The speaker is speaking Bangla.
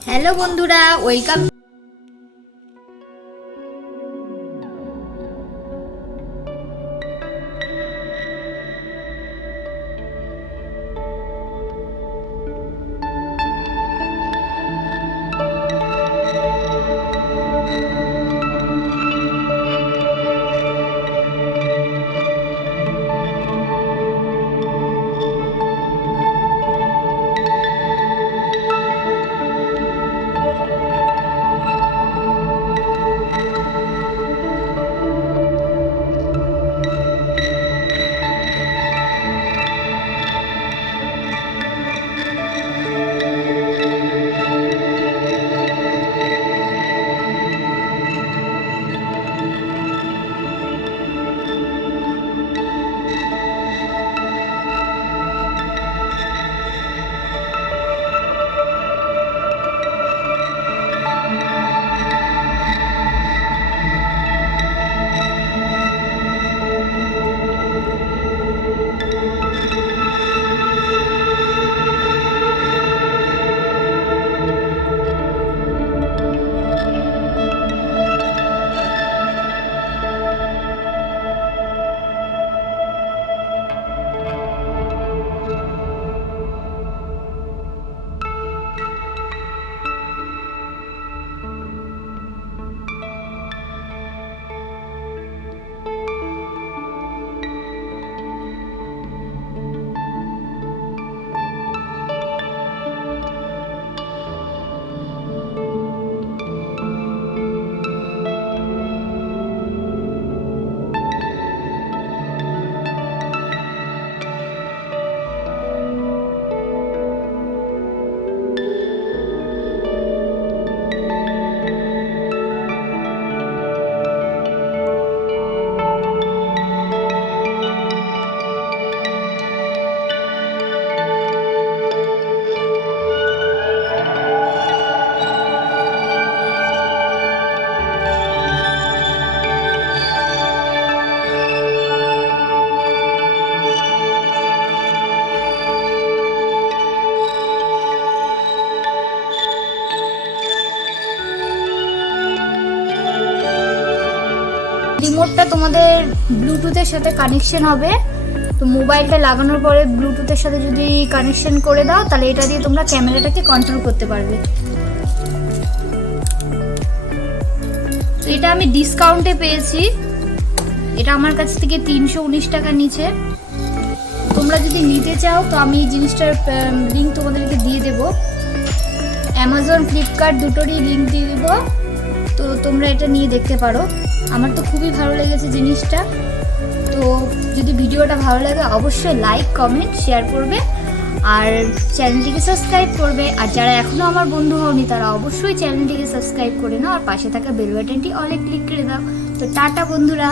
হ্যালো বন্ধুরা, ওয়েলকাম। রিমোটটা তোমাদের ব্লুটুথের সাথে কানেকশন হবে। তো মোবাইলটা লাগানোর পরে ব্লুটুথের সাথে যদি কানেকশন করে দাও, তাহলে এটা দিয়ে তোমরা ক্যামেরাটাকে কন্ট্রোল করতে পারবে। তো এটা আমি ডিসকাউন্টে পেয়েছি, এটা আমার কাছ থেকে 319 টাকা নিচে। তোমরা যদি নিতে চাও তো আমি এই জিনিসটার লিঙ্ক তোমাদেরকে দিয়ে দেবো। অ্যামাজন, ফ্লিপকার্ট দুটোরই লিঙ্ক দিয়ে দেবো, তো তোমরা এটা নিয়ে দেখতে পারো। আমার তো খুবই ভালো লেগেছে জিনিসটা। তো যদি ভিডিওটা ভালো লাগে অবশ্যই লাইক, কমেন্ট, শেয়ার করবে আর চ্যানেলটিকে সাবস্ক্রাইব করবে। আর যারা এখনও আমার বন্ধু হওনি তারা অবশ্যই চ্যানেলটিকে সাবস্ক্রাইব করে নাও আর পাশে থাকা বেল বাটনটি অলে ক্লিক করে দাও। তো টাটা বন্ধুরা।